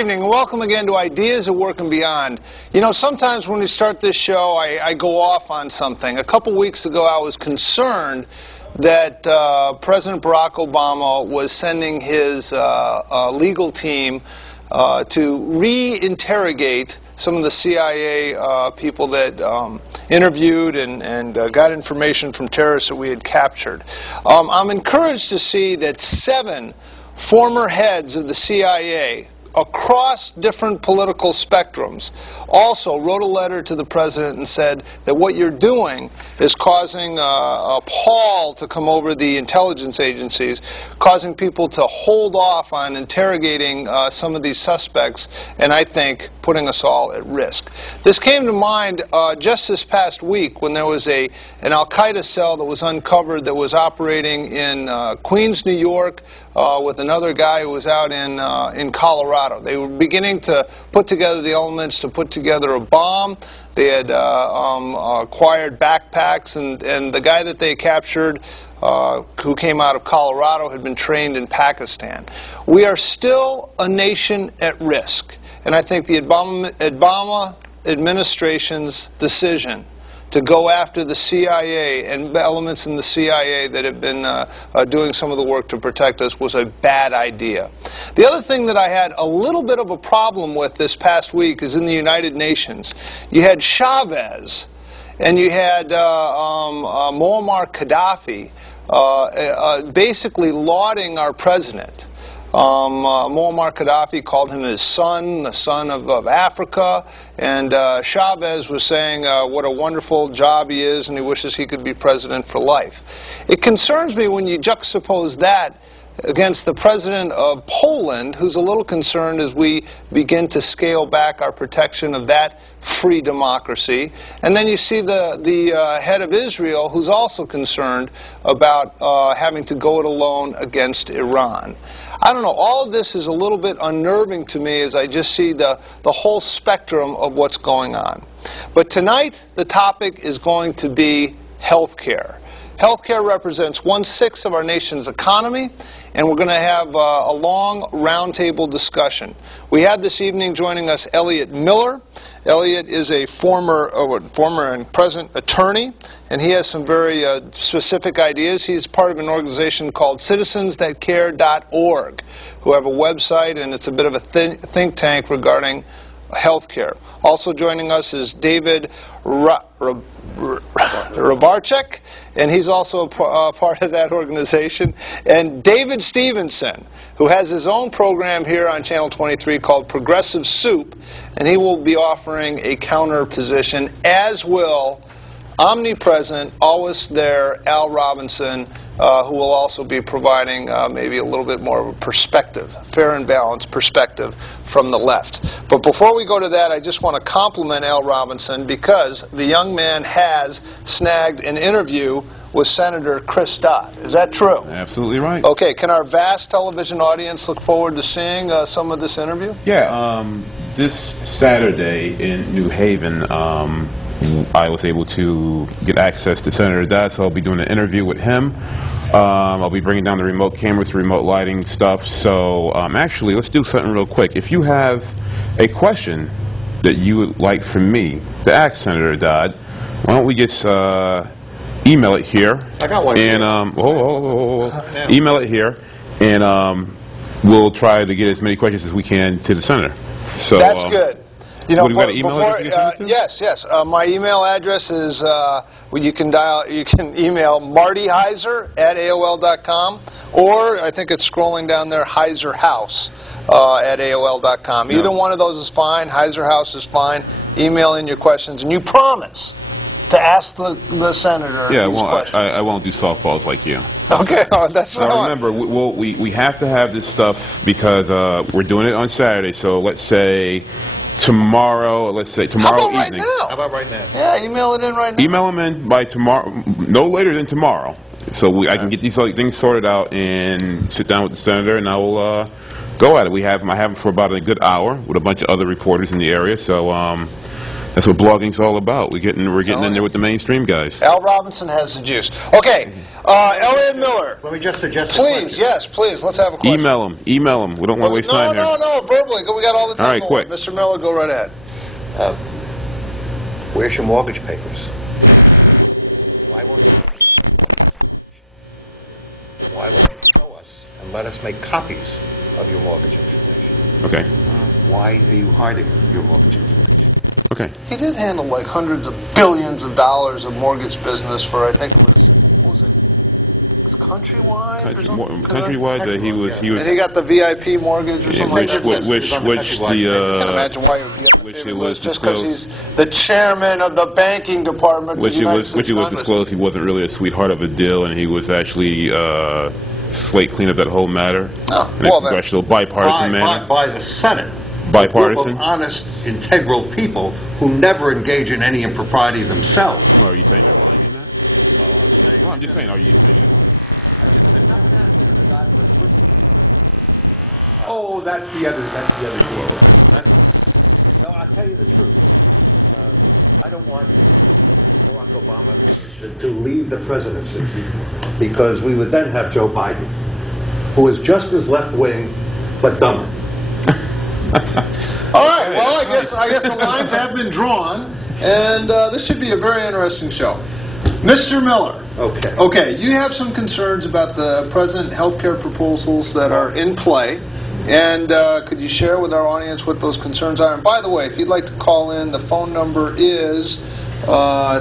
evening, and welcome again to Ideas at Work and Beyond. You know, sometimes when we start this show, I go off on something. A couple weeks ago, I was concerned that President Barack Obama was sending his legal team to re-interrogate some of the CIA people that interviewed and got information from terrorists that we had captured. I'm encouraged to see that 7 former heads of the CIA across different political spectrums also wrote a letter to the president and said that what you're doing is causing a pall to come over the intelligence agencies, causing people to hold off on interrogating some of these suspects, and I think putting us all at risk. This came to mind just this past week when there was an al-Qaeda cell that was uncovered that was operating in Queens, New York, with another guy who was out in Colorado. They were beginning to put together the elements to put together a bomb. They had acquired backpacks, and the guy that they captured, who came out of Colorado, had been trained in Pakistan. We are still a nation at risk, and I think the Obama administration's decision to go after the CIA and elements in the CIA that have been doing some of the work to protect us was a bad idea. The other thing that I had a little bit of a problem with this past week is in the United Nations. You had Chavez and you had Muammar Gaddafi basically lauding our president. Muammar Gaddafi called him his son, the son of Africa, and Chavez was saying what a wonderful job he is and he wishes he could be president for life. It concerns me when you juxtapose that against the president of Poland, who's a little concerned as we begin to scale back our protection of that free democracy. And then you see the head of Israel, who's also concerned about having to go it alone against Iran. I don't know, all of this is a little bit unnerving to me as I just see the whole spectrum of what's going on. But tonight, the topic is going to be healthcare. Healthcare represents 1/6 of our nation's economy, and we're going to have a long roundtable discussion. We had this evening joining us Elliot Miller. Elliot is a former and present attorney, and he has some very specific ideas. He's part of an organization called citizensthatcare.org, who have a website, and it's a bit of a think tank regarding healthcare. Also joining us is David Rabarczyk, and he's also part of that organization, and David Stevenson, who has his own program here on Channel 23 called Progressive Soup, and he will be offering a counter position, as will omnipresent, always there, Al Robinson, who will also be providing maybe a little bit more of a perspective, fair and balanced perspective from the left. But before we go to that, I just want to compliment Al Robinson because the young man has snagged an interview with Senator Chris Dodd. Is that true? Absolutely right. Okay, can our vast television audience look forward to seeing some of this interview? Yeah, this Saturday in New Haven, I was able to get access to Senator Dodd, so I'll be doing an interview with him. I'll be bringing down the remote cameras, the remote lighting stuff. So actually, let's do something real quick. If you have a question that you would like for me to ask Senator Dodd, why don't we just email it here? I got one. And email it here, and we'll try to get as many questions as we can to the senator. So that's good. You know, yes. My email address is you can email Marty Heiser at AOL.com, or I think it's scrolling down there, Heiserhouse at AOL.com. Either one of those is fine. Heiserhouse is fine. Email in your questions, and you promise to ask the senator these questions. I won't do softballs like you. Okay, that's right. Now remember, we have to have this stuff because we're doing it on Saturday. So let's say tomorrow evening. Right now? How about right now? Yeah, email it in right now. Email them in by tomorrow, no later than tomorrow. So I can get these things sorted out and sit down with the senator, and I will go at it. I have them for about a good hour with a bunch of other reporters in the area. So that's what blogging's all about. We're getting in there with the mainstream guys. Al Robinson has the juice. Okay, Elliot Miller. Let me just suggest Please, yes, please, let's have a question. Email him. Email him. We don't want to waste time here. No, verbally. We got all the time. All right, quick. Mr. Miller, go right ahead. Where's your mortgage papers? Why won't you show us and let us make copies of your mortgage information? Okay. Why are you hiding your mortgage information? Okay. He did handle like hundreds of billions of dollars of mortgage business for, I think it was, what was it? It's Countrywide or something? Countrywide, that he was. And he got the VIP mortgage or something like that? Which I can't imagine why he would be on the which favorite it was list just because disclosed. he's the chairman of the banking department for the United States Which it was Congress. disclosed he wasn't really a sweetheart of a deal, and he was actually slate clean of that whole matter. Oh, in a well then. congressional bipartisan manner. By the Senate. Bipartisan? A group of honest, integral people who never engage in any impropriety themselves. Well, are you saying they're lying in that? No, I'm saying. No, I'm just saying, are you saying they're lying? Oh, that's the other quote. No, I'll tell you the truth. I don't want Barack Obama to leave the presidency because we would then have Joe Biden, who is just as left-wing but dumber. All right, well, I guess the lines have been drawn, and this should be a very interesting show. Mr. Miller. Okay. Okay, you have some concerns about the present health care proposals that are in play, and could you share with our audience what those concerns are? And by the way, if you'd like to call in, the phone number is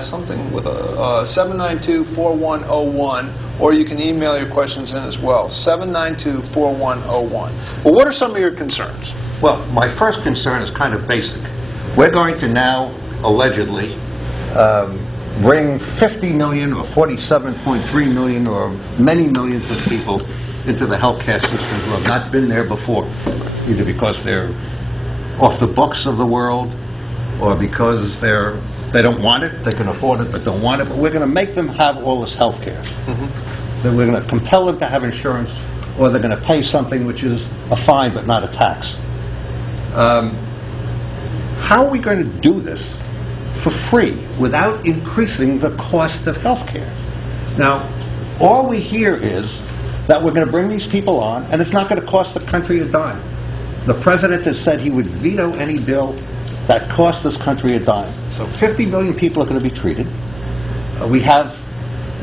something with a 792-4101, or you can email your questions in as well, 792-4101. Well, what are some of your concerns? Well, my first concern is kind of basic. We're going to now, allegedly, bring 50 million or 47.3 million or many millions of people into the healthcare system who have not been there before, either because they're off the books of the world or because they don't want it, they can afford it but don't want it, but we're going to make them have all this healthcare. Then we're going to compel them to have insurance, or they're going to pay something which is a fine but not a tax. How are we going to do this for free without increasing the cost of health care? Now, all we hear is that we're going to bring these people on, and it's not going to cost the country a dime. The president has said he would veto any bill that costs this country a dime. So 50 million people are going to be treated. We have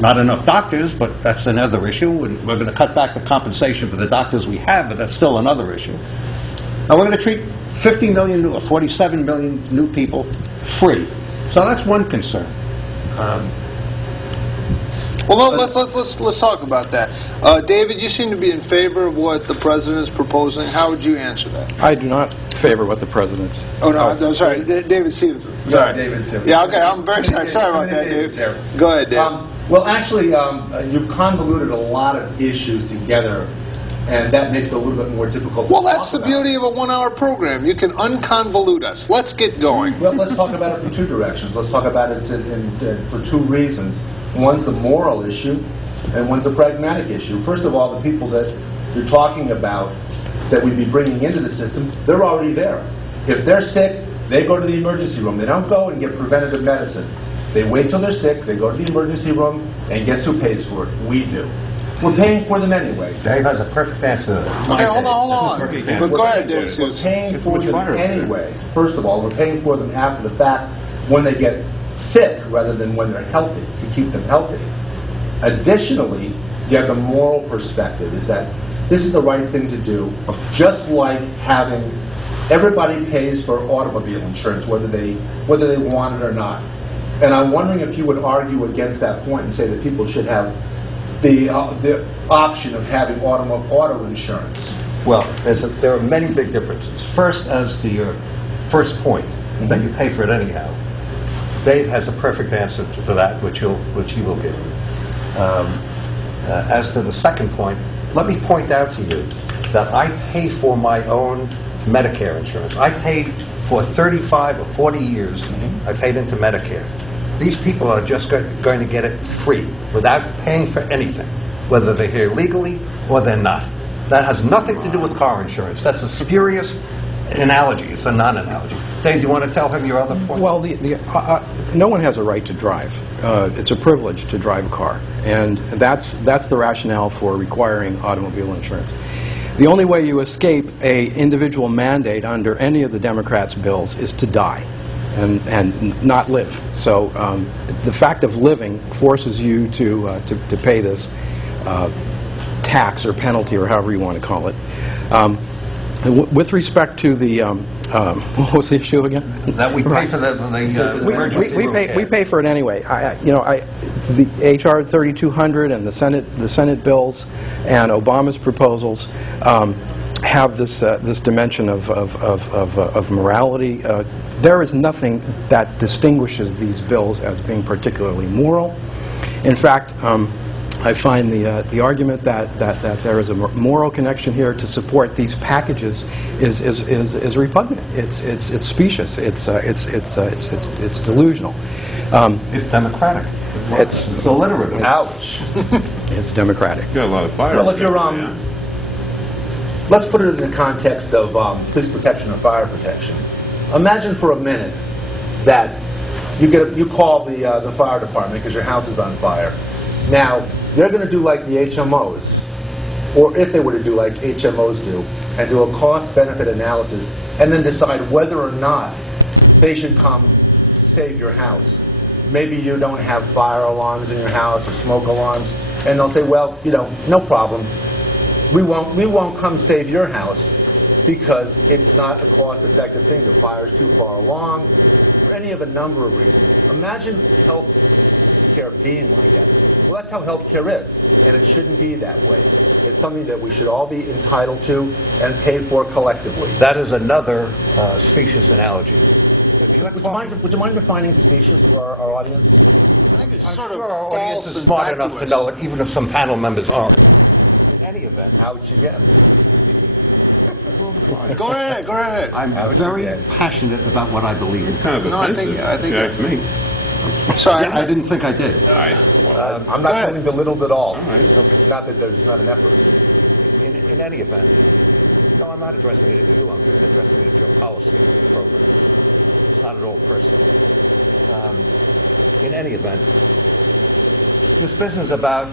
not enough doctors, but that's another issue, and we're going to cut back the compensation for the doctors we have, but that's still another issue. And we're going to treat 50 million or 47 million new people free. So that's one concern. Well, let's talk about that. David, you seem to be in favor of what the president is proposing. How would you answer that? I do not favor what the president's. Oh no, I'm sorry, David Stevenson. Sorry, David Stevenson. Yeah, okay, I'm very sorry. Sorry about that, Dave. Go ahead, Dave. Well, actually, you've convoluted a lot of issues together, and that makes it a little bit more difficult. Well, that's the beauty of a one-hour program. You can unconvolute us. Let's get going. Well, let's talk about it from two directions. Let's talk about it for two reasons. One's the moral issue, and one's a pragmatic issue. First of all, the people that you're talking about that we'd be bringing into the system, they're already there. If they're sick, they go to the emergency room. They don't go and get preventative medicine. They wait till they're sick, they go to the emergency room, and guess who pays for it? We do. We're paying for them anyway. Dave has a perfect answer to that. Okay, hold on. But go ahead, Dave. We're paying for them anyway. First of all, we're paying for them after the fact when they get sick rather than when they're healthy, to keep them healthy. Additionally, you have the moral perspective, is that this is the right thing to do, just like having everybody pays for automobile insurance, whether they want it or not. And I'm wondering if you would argue against that point and say that people should have the option of having auto insurance. Well, there are many big differences. First, as to your first point, that you pay for it anyhow. Dave has a perfect answer to that, which he will give you. As to the second point, let me point out to you that I pay for my own Medicare insurance. I paid for 35 or 40 years, I paid into Medicare. These people are just going to get it free, without paying for anything, whether they're here legally or they're not. That has nothing to do with car insurance. That's a spurious analogy. It's a non-analogy. Dave, do you want to tell him your other point? Well, no one has a right to drive. It's a privilege to drive a car, and that's the rationale for requiring automobile insurance. The only way you escape a individual mandate under any of the Democrats' bills is to die and not live. So the fact of living forces you to pay this tax or penalty or however you want to call it. With respect to the what was the issue again? That we pay for the emergency room care. We pay for it anyway. The HR 3200 and the Senate bills and Obama's proposals have this dimension of morality. There is nothing that distinguishes these bills as being particularly moral. In fact, I find the argument that there is a moral connection here to support these packages is repugnant. It's specious. It's delusional. It's democratic. It's alliterative. Ouch. It's democratic. You got a lot of fire. Well, if you're let's put it in the context of police protection or fire protection. Imagine for a minute that you call the fire department because your house is on fire. Now, they're going to do like the HMOs, or if they were to do like HMOs do, and do a cost-benefit analysis, and then decide whether or not they should come save your house. Maybe you don't have fire alarms in your house or smoke alarms, and they'll say, well, no problem. We won't come save your house because it's not a cost-effective thing. The fire's too far along, for any of a number of reasons. Imagine health care being like that. Well, that's how health care is, and it shouldn't be that way. It's something that we should all be entitled to and pay for collectively. That is another specious analogy. If you would you mind defining specious for our audience? I think it's I'm sort sure of our audience false is and smart enough to vacuous. know it, even if some panel members aren't. In any event, Ouch again. Go ahead, go ahead. I'm very passionate about what I believe. It's kind of No, I offensive, think if you ask me. Sorry. I didn't think I did. All right. Well, I'm not feeling belittled at all. all right. Not that there's not an effort. In any event, no, I'm not addressing it at you. I'm addressing it at your policy and your programs. It's not at all personal. In any event, this business about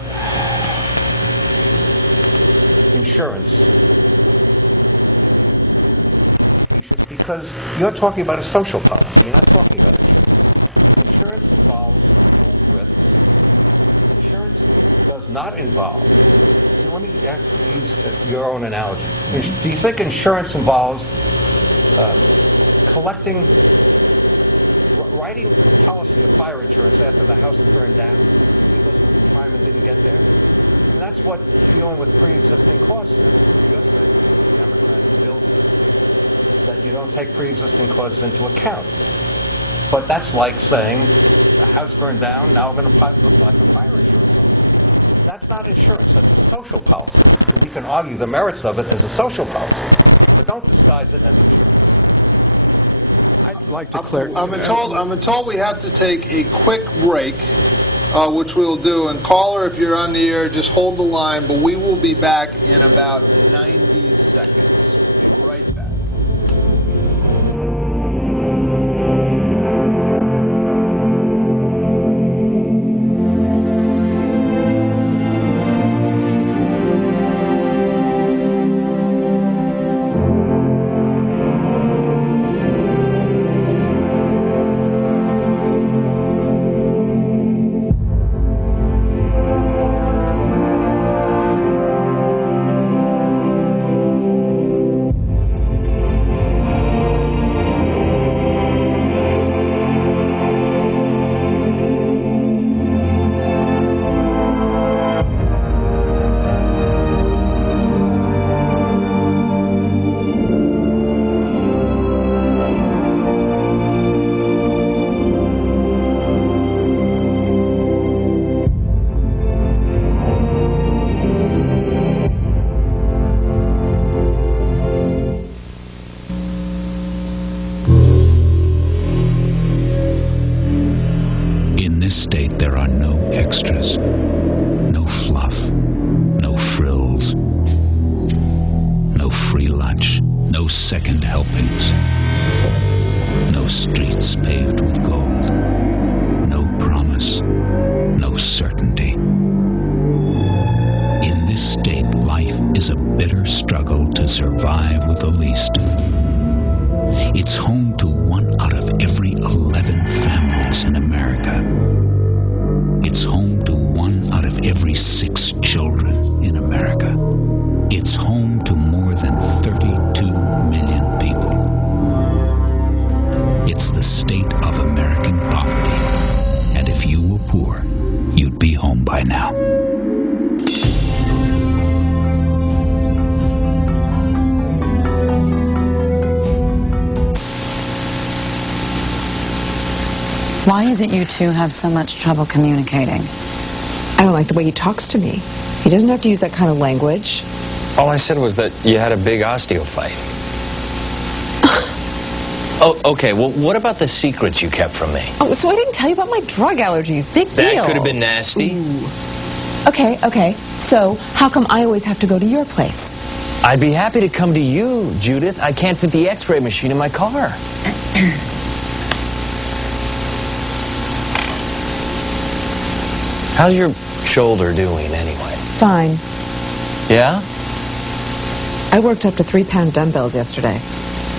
insurance is specious because you're talking about a social policy. You're not talking about insurance. Insurance involves pooled risks. Insurance does not involve. Let me use your own analogy. Do you think insurance involves writing a policy of fire insurance after the house is burned down because the fireman didn't get there? I mean, that's what dealing with pre-existing causes is. You're saying, Democrats, the bill says, that you don't take pre-existing causes into account. But that's like saying, the house burned down, now we're going to apply for fire insurance on it. That's not insurance, that's a social policy. We can argue the merits of it as a social policy, but don't disguise it as insurance. I'd like to clear. I've been told we have to take a quick break, which we will do. And caller, if you're on the air, just hold the line. But we will be back in about 90 seconds. We'll be right back. this state, there are no extras, no fluff, no frills, no free lunch, no second helpings, no streets paved with gold. promise, no certainty. In this state, life is a bitter struggle to survive with the least. It's home to 1 out of every 11 families in America. It's home to 1 out of every 6 children in America. It's home to more than 32 million people. It's the state of American poverty. And if you were poor, you'd be home by now. Why is it you two have so much trouble communicating? I don't like the way he talks to me. He doesn't have to use that kind of language. All I said was that you had a big osteo fight. Oh, okay, well, what about the secrets you kept from me? Oh, so I didn't tell you about my drug allergies. Big deal. That could have been nasty. Ooh. Okay. So, how come I always have to go to your place? I'd be happy to come to you, Judith. I can't fit the x-ray machine in my car. How's your shoulder doing, anyway? Fine. Yeah? I worked up to 3-pound dumbbells yesterday.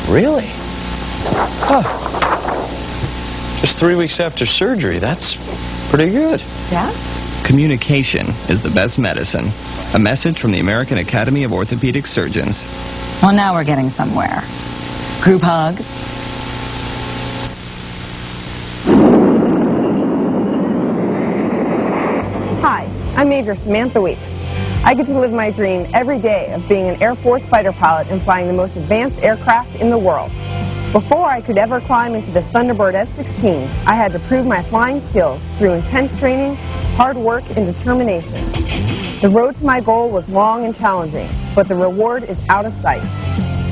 Really? Huh. Just 3 weeks after surgery. That's pretty good. Yeah? Communication is the best medicine. A message from the American Academy of Orthopedic Surgeons. Well, now we're getting somewhere. Group hug. Hi, I'm Major Samantha Weeks. I get to live my dream every day of being an Air Force fighter pilot and flying the most advanced aircraft in the world. Before I could ever climb into the Thunderbird F-16, I had to prove my flying skills through intense training, hard work, and determination. The road to my goal was long and challenging, but the reward is out of sight.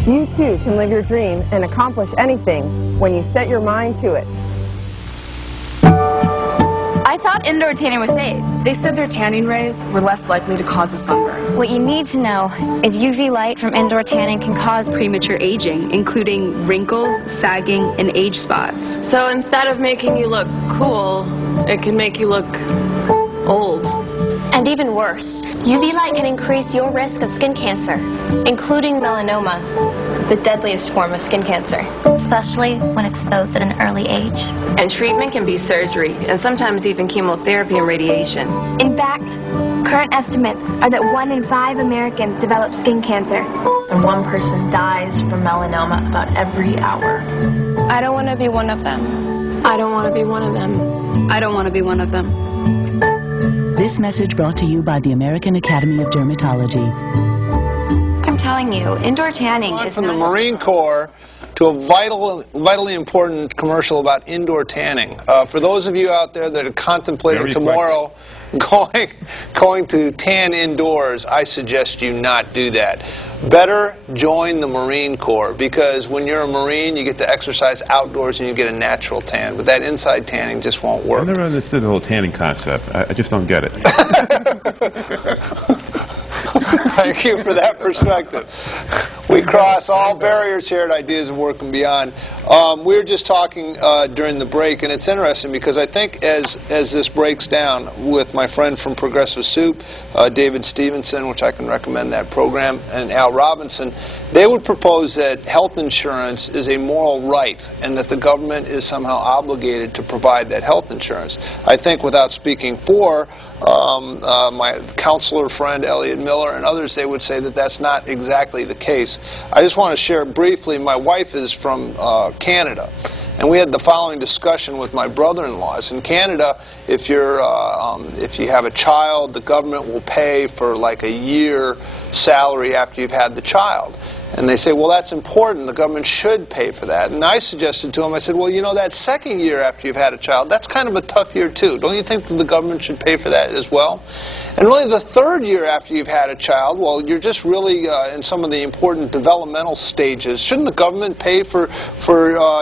You too can live your dream and accomplish anything when you set your mind to it. I thought indoor tanning was safe. They said their tanning rays were less likely to cause a sunburn. What you need to know is UV light from indoor tanning can cause premature aging, including wrinkles, sagging, and age spots. So instead of making you look cool, it can make you look old. And even worse, UV light can increase your risk of skin cancer, including melanoma, the deadliest form of skin cancer, especially when exposed at an early age. And treatment can be surgery, and sometimes even chemotherapy and radiation. In fact, current estimates are that 1 in 5 Americans develop skin cancer, and 1 person dies from melanoma about every hour. I don't want to be one of them. I don't want to be one of them. I don't want to be one of them. This message brought to you by the American Academy of Dermatology. I'm telling you, indoor tanning is from the Marine Corps to a vitally important commercial about indoor tanning. For those of you out there that are contemplating tomorrow going to tan indoors, I suggest you not do that. Better join the Marine Corps, because when you're a Marine, you get to exercise outdoors and you get a natural tan. But that inside tanning just won't work. I never understood the whole tanning concept. I just don't get it. Thank you for that perspective. We cross all barriers here at Ideas of Work and Beyond. We were just talking during the break, and it's interesting because I think as this breaks down with my friend from Progressive Soup, David Stevenson, which I can recommend that program, and Al Robinson, they would propose that health insurance is a moral right and that the government is somehow obligated to provide that health insurance. I think without speaking for my counselor friend Elliot Miller and others, they would say that that's not exactly the case. I just want to share briefly, my wife is from Canada, and we had the following discussion with my brother-in-laws. In Canada, if you have a child, the government will pay for like a year salary after you've had the child. And they say, well, that's important. The government should pay for that. And I suggested to them, I said, well, you know, that second year after you've had a child, that's kind of a tough year, too. Don't you think that the government should pay for that as well? And really, the third year after you've had a child, well, you're just really in some of the important developmental stages. Shouldn't the government pay for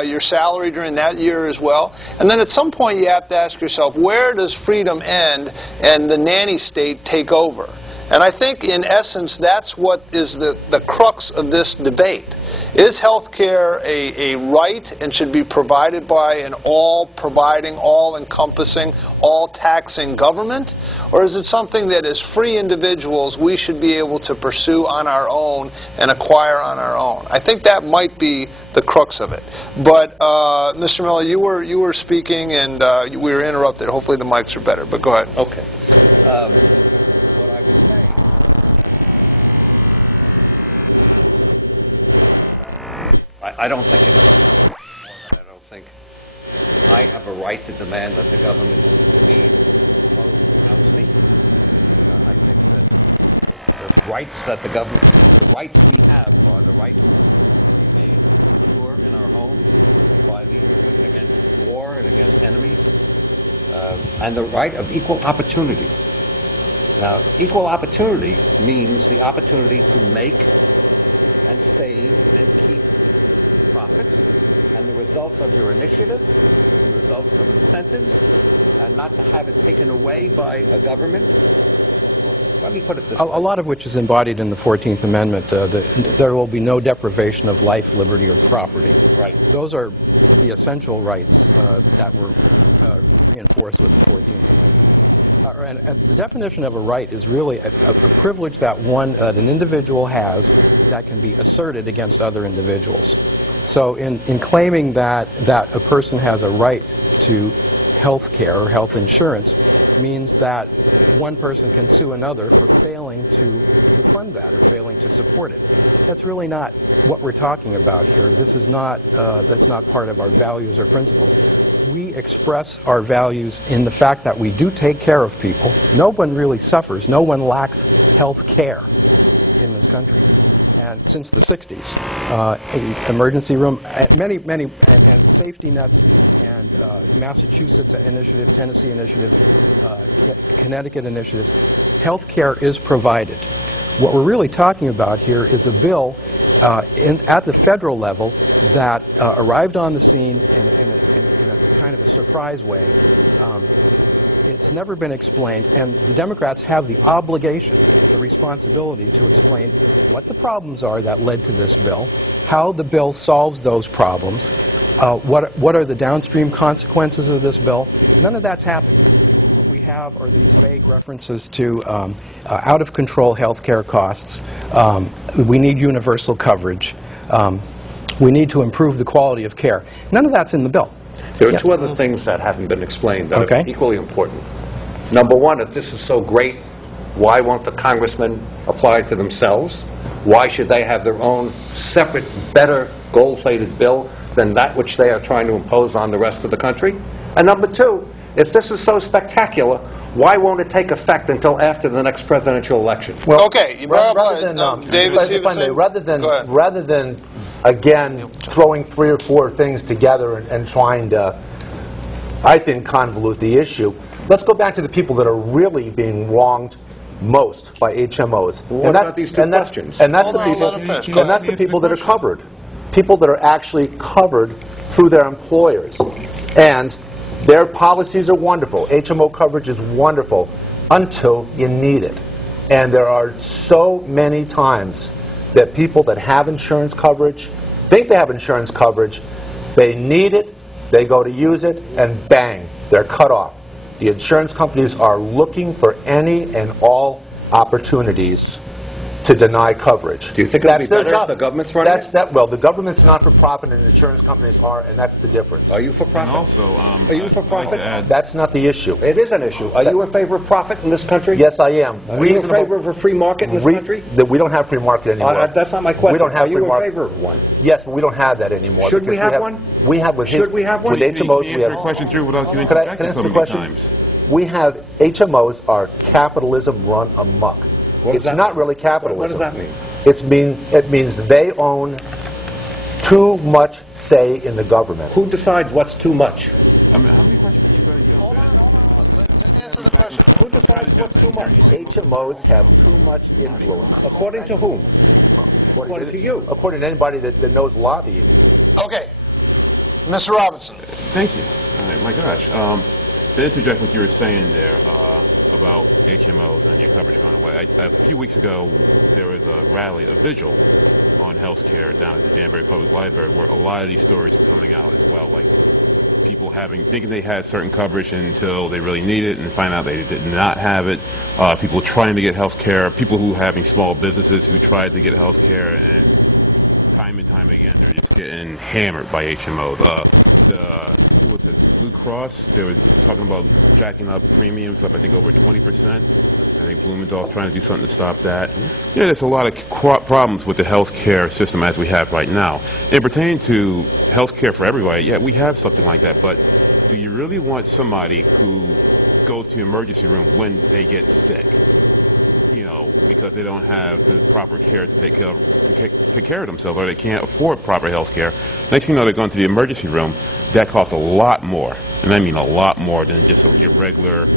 your salary during that year as well? And then at some point, you have to ask yourself, where does freedom end and the nanny state take over? And I think, in essence, that's what is the crux of this debate, Is health care a right and should be provided by an all-providing, all-encompassing, all-taxing government? Or is it something that as free individuals we should be able to pursue on our own and acquire on our own? I think that might be the crux of it. But Mr. Miller, you were speaking and we were interrupted. Hopefully the mics are better, but go ahead. Okay. What I was saying, I don't think it is a right. I don't think I have a right to demand that the government feed, clothe, and house me. I think that the rights that the rights we have are the rights to be made secure in our homes against war and against enemies, and the right of equal opportunity. Now, equal opportunity means the opportunity to make and save and keep profits and the results of your initiative and the results of incentives, and not to have it taken away by a government. Let me put it this way. A lot of which is embodied in the 14th Amendment. There will be no deprivation of life, liberty, or property. Right. Those are the essential rights that were reinforced with the 14th Amendment. And the definition of a right is really a privilege that an individual has that can be asserted against other individuals. So in claiming that a person has a right to health care or health insurance means that one person can sue another for failing to fund that or failing to support it. That's really not what we're talking about here. This is not, that's not part of our values or principles. We express our values in the fact that we do take care of people. No one really suffers. No one lacks health care in this country. And since the 60s, emergency room, and safety nets, and Massachusetts initiative, Tennessee initiative, Connecticut initiative, health care is provided. What we're really talking about here is a bill at the federal level that arrived on the scene in a kind of a surprise way. It's never been explained, and the Democrats have the obligation, the responsibility to explain what the problems are that led to this bill, how the bill solves those problems, what are the downstream consequences of this bill. None of that's happened. What we have are these vague references to out-of-control health care costs. We need universal coverage. We need to improve the quality of care. None of that's in the bill. There are two other things that haven't been explained that are equally important. Number one, if this is so great, why won't the congressmen apply it to themselves? Why should they have their own separate, better, gold-plated bill than that which they are trying to impose on the rest of the country? And number two, if this is so spectacular, why won't it take effect until after the next presidential election? Well, okay, you brought up David Stevenson. Rather than again throwing 3 or 4 things together and trying to, I think, convolute the issue, let's go back to the people that are really being wronged most by HMOs. Well, what about these two questions? And that's the people that are covered. People that are actually covered through their employers. And their policies are wonderful. HMO coverage is wonderful until you need it. And there are so many times that people that have insurance coverage think they have insurance coverage, they need it, they go to use it, and bang, they're cut off. The insurance companies are looking for any and all opportunities to deny coverage. Do you think it would be better if the government's running it? Well, the government's not for profit and insurance companies are, and that's the difference. Are you for profit? And also, are you for profit? That's not the issue. It is an issue. Are you in favor of profit in this country? Yes, I am. Are you in favor of a free market in this country? We don't have free market anymore. That's not my question. We don't have are you in favor of one? Yes, but we don't have that anymore. Should we have one? We have with Should we have one? With HMOs, we have a question through without you Can I interjecting answer so the many question? times. We have HMOs are capitalism run amok. It's not really capitalism. What does that mean? It means they own too much say in the government. Who decides what's too much? I mean, how many questions are you going to jump in? Hold on. Just answer the question. Who decides what's too much? HMOs have too much influence. According to whom? According to you. According to anybody that knows lobbying. Okay. Mr. Robinson. Thank you. My gosh. To interject what you were saying there about HMOs and your coverage going away, a few weeks ago there was a rally, a vigil on health care down at the Danbury Public Library, where a lot of these stories were coming out as well, like people thinking they had certain coverage until they really need it and find out they did not have it, people trying to get health care, people who having small businesses who tried to get health care, and time again they're just getting hammered by HMOs. Who was it, Blue Cross? They were talking about jacking up premiums up, I think, over 20%. I think Blumenthal's trying to do something to stop that. Yeah, there's a lot of problems with the health care system as we have right now. And pertaining to health care for everybody, yeah, we have something like that, but do you really want somebody who goes to the emergency room when they get sick, you know, because they don't have the proper care to take care of themselves, or they can't afford proper health care? Next thing you know, they're going to the emergency room. That costs a lot more, and I mean a lot more than just your regular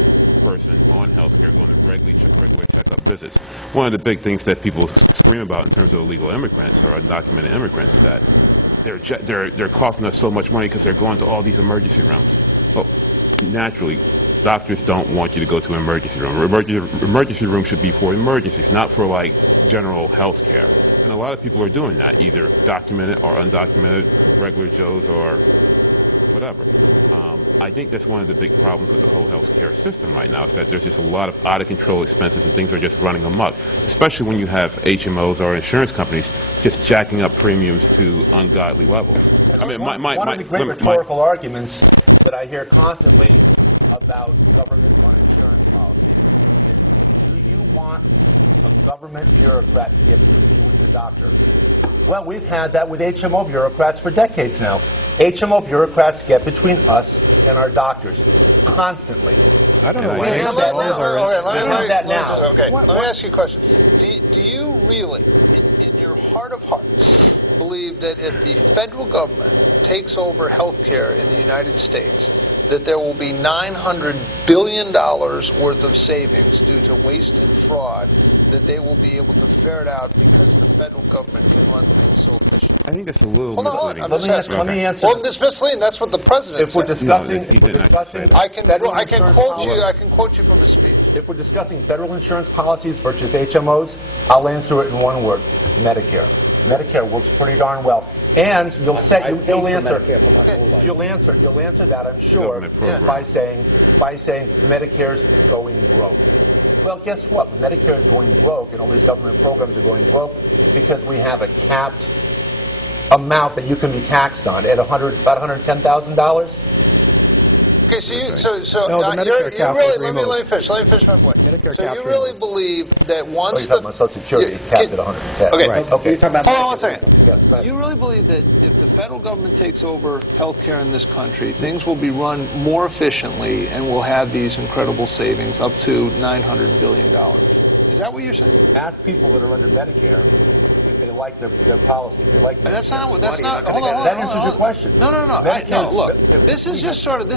person on health care going to regular checkup visits. One of the big things that people scream about in terms of illegal immigrants or undocumented immigrants is that they're costing us so much money because they're going to all these emergency rooms. Well, naturally, doctors don't want you to go to an emergency room. Emergency room should be for emergencies, not for like general health care. And a lot of people are doing that, either documented or undocumented, regular Joes or whatever. I think that's one of the big problems with the whole health care system right now, is that there's just a lot of out-of-control expenses and things are just running amok, especially when you have HMOs or insurance companies just jacking up premiums to ungodly levels. I mean, one of the great rhetorical arguments that I hear constantly about government-run insurance policies is, do you want a government bureaucrat to get between you and your doctor? Well, we've had that with HMO bureaucrats for decades now. HMO bureaucrats get between us and our doctors constantly. I don't know why. Let me ask you a question. Do you really, in your heart of hearts, believe that if the federal government takes over health care in the United States, that there will be $900 billion worth of savings due to waste and fraud, that they will be able to ferret out because the federal government can run things so efficiently? I think that's a little misleading. Let me answer. Well, it's misleading. That's what the president said. If we're discussing, I can quote you from his speech. If we're discussing federal insurance policies versus HMOs, I'll answer it in one word: Medicare. Medicare works pretty darn well. And you'll answer that, I'm sure, by saying Medicare's going broke. Well, guess what? Medicare is going broke, and all these government programs are going broke because we have a capped amount that you can be taxed on at about $110,000. Okay, let me finish my point. Medicare so you really believe that once the Social Security is capped at 110? Okay, right. Okay. Hold on 1 second. Yes, you really believe that if the federal government takes over health care in this country, things will be run more efficiently and we'll have these incredible savings up to $900 billion? Is that what you're saying? Ask people that are under Medicare if they like their policy. If they like that's not. Hold on. That answers your question. No. Look, this is just sort of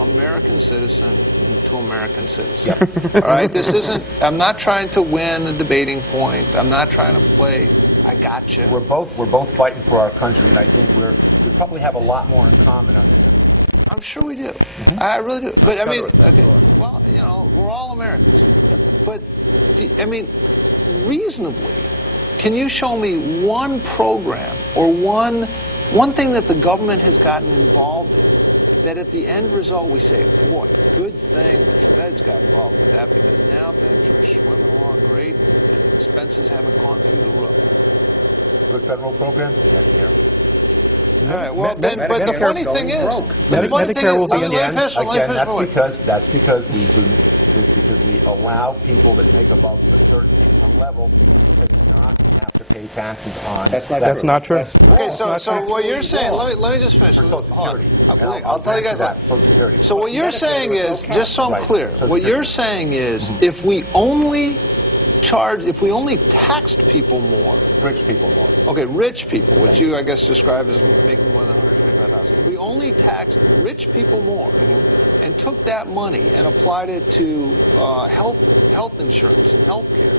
American citizen to American citizen. All right. This isn't. I'm not trying to win a debating point. I'm not trying to play. I gotcha. We're both fighting for our country, and I think we probably have a lot more in common on this than we think. I'm sure we do. I really do. But I mean, okay. Well, we're all Americans. Yep. But I mean, reasonably, can you show me one program or one thing that the government has gotten involved in that at the end result we say, boy, good thing the feds got involved with that because now things are swimming along great and expenses haven't gone through the roof? Good federal program? Medicare. All right. Well, but the funny thing is, Medicare will be that's because we allow people that make above a certain income level to not have to pay taxes on. That's not true. Okay, so what you're saying, let me just finish. For Social Security. I'll tell you guys that. Social Security. So what you're saying is, just so I'm clear, what you're saying is, if we only taxed people more. Rich people more. Okay, rich people, which you, I guess, describe as making more than $125,000. If we only taxed rich people more and took that money and applied it to health insurance and health care,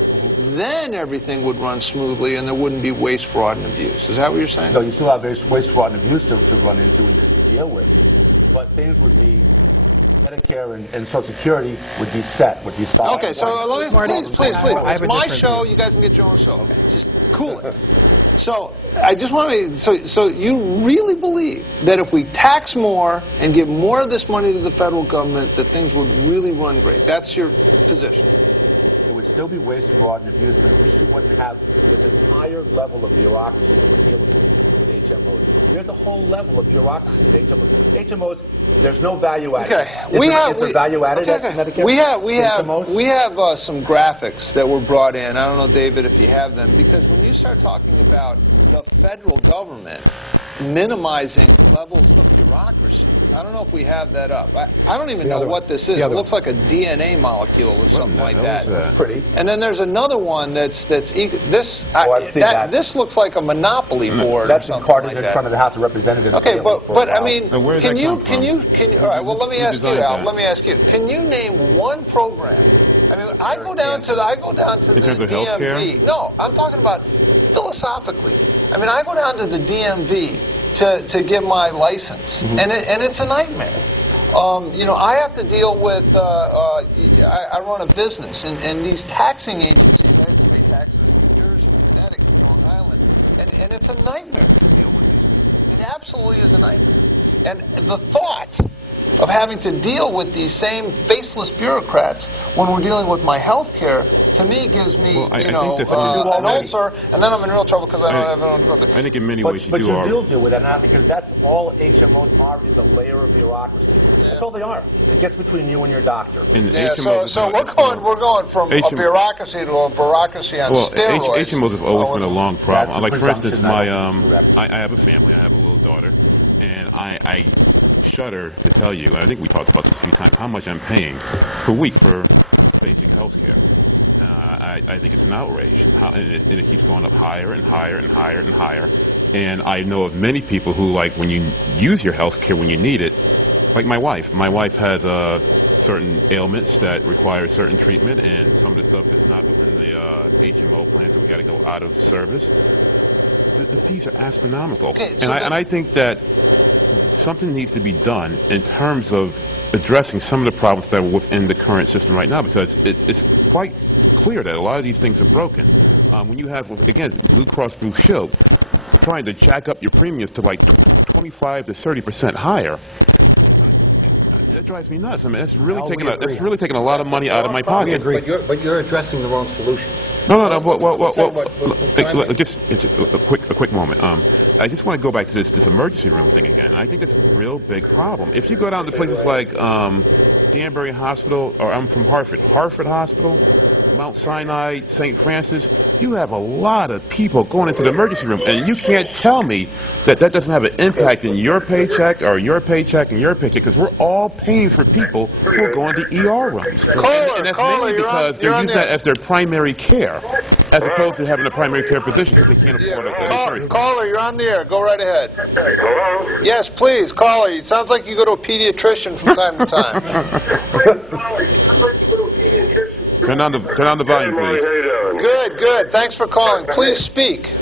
then everything would run smoothly and there wouldn't be waste, fraud, and abuse. Is that what you're saying? No, you still have waste, fraud, and abuse to run into and to deal with. But things would be, Medicare and Social Security would be set, would be solid. Okay, so let me, please. It's my show. You guys can get your own show. Okay. Just cool it. So I just want to so you really believe that if we tax more and give more of this money to the federal government, that things would really run great? That's your position. There would still be waste, fraud, and abuse, but at least you wouldn't have this entire level of bureaucracy that we're dealing with HMOs. There's the whole level of bureaucracy with HMOs. HMOs, there's no value added. Okay, Is there value added at Medicare? We have some graphics that were brought in. I don't know, David, if you have them, because when you start talking about the federal government minimizing levels of bureaucracy, I don't know if we have that up. I don't even know what this is. It looks like a DNA molecule or something like that. It's pretty. And then there's another one this looks like a monopoly board or something like that. That's in front of the House of Representatives. Okay, but I mean, all right, well, let me ask you, Al, let me ask you, can you name one program? I mean, I go down to the DMV. No, I'm talking about philosophically. I mean, I go down to the DMV to get my license, and it's a nightmare. You know, I have to deal with, I run a business, and these taxing agencies, I have to pay taxes in New Jersey, Connecticut, Long Island, and it's a nightmare to deal with these people. It absolutely is a nightmare. And the thought of having to deal with these same faceless bureaucrats when we're dealing with my health care, to me, gives me, an ulcer, and then I'm in real trouble because I don't have anyone to go through. I think in many ways But you do with that now, because that's all HMOs are, is a layer of bureaucracy. Yeah. That's all they are. It gets between you and your doctor. So we're going from a bureaucracy to a bureaucracy on steroids. HMOs have always been a long problem. Like, for instance, I have a family. I have a little daughter, and I shudder to tell you, I think we talked about this a few times, how much I'm paying per week for basic health care. I think it's an outrage, and it keeps going up higher and higher and higher and higher. And I know of many people who, like, when you use your health care when you need it, like my wife. My wife has certain ailments that require certain treatment, and some of the stuff is not within the HMO plan, so we got to go out of service. The fees are astronomical, and I think that something needs to be done in terms of addressing some of the problems that are within the current system right now, because it's quite clear that a lot of these things are broken. When you have, again, Blue Cross Blue Shield trying to jack up your premiums to like 25 to 30% higher, that drives me nuts. I mean, it's really taking a lot of money out of my pocket. But you're addressing the wrong solutions. No. Just a quick moment. I just want to go back to this emergency room thing again. I think that's a real big problem. If you go down to places like Danbury Hospital, or I'm from Hartford Hospital, Mount Sinai, St. Francis, you have a lot of people going into the emergency room, and you can't tell me that doesn't have an impact in your paycheck or your paycheck and your paycheck, because we're all paying for people who are going to ER rooms. And that's mainly because they're using that as their primary care, as opposed to having a primary care position because they can't afford insurance. Caller, you're on the air. Go right ahead. Hello? Yes, please, caller. It sounds like you go to a pediatrician from time to time. Turn down the volume, please. Good. Thanks for calling. Please speak.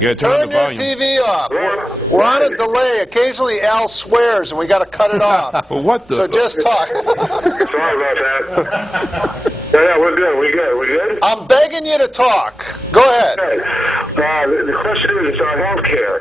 You turn your TV off. We're on a delay. Occasionally Al swears and we got to cut it off. Well, what the? So just talk. Sorry about that. Yeah, we're good. We good? I'm begging you to talk. Go ahead. Okay. The question is our health care.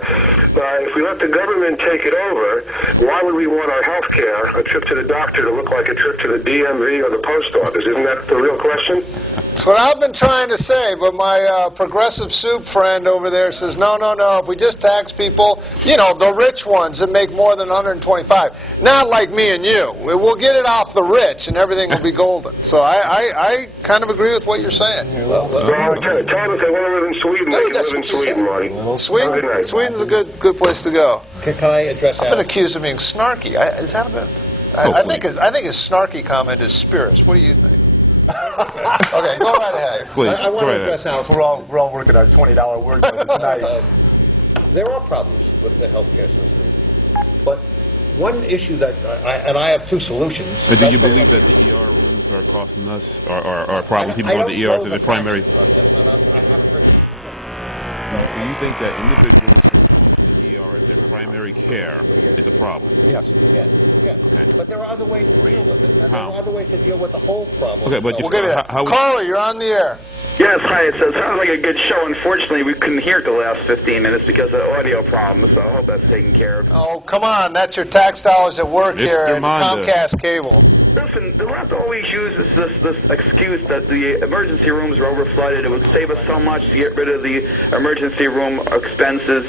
If we let the government take it over, why would we want our health care, a trip to the doctor, to look like a trip to the DMV or the post office? Isn't that the real question? That's what I've been trying to say, but my progressive soup friend over there says, no. If we just tax people, the rich ones that make more than 125, not like me and you. We'll get it off the rich and everything will be golden. So I kind of agree with what you're saying. Tell them if they want to live in Sweden, they can live in Sweden, Marty. Sweden's a good place to go. Can I address that? I've been accused of being snarky. Is that a bit? I think his snarky comment is spirits. What do you think? Okay, go right ahead. Please, I want to address Alice. We're all working our $20 word tonight. There are problems with the healthcare system, but one issue that I have two solutions. So do you believe that the ER rooms are costing us, or a problem? People going to the ER to the primary. On this, and I haven't heard. Do you think that individuals who are going to the ER as their primary care is a problem. Yes. Yes, yes. Okay. But there are other ways to deal with it, and How? there are other ways to deal with the whole problem. Okay, but just how would Caller, you're on the air. Yes, hi. It sounds like a good show. Unfortunately, we couldn't hear it the last 15 minutes because of audio problems, so I hope that's taken care of. Oh, come on. That's your tax dollars at work Mr. here at Monda. Comcast Cable. Listen, do not always use this excuse that the emergency rooms are overflooded. It would save us so much to get rid of the emergency room expenses.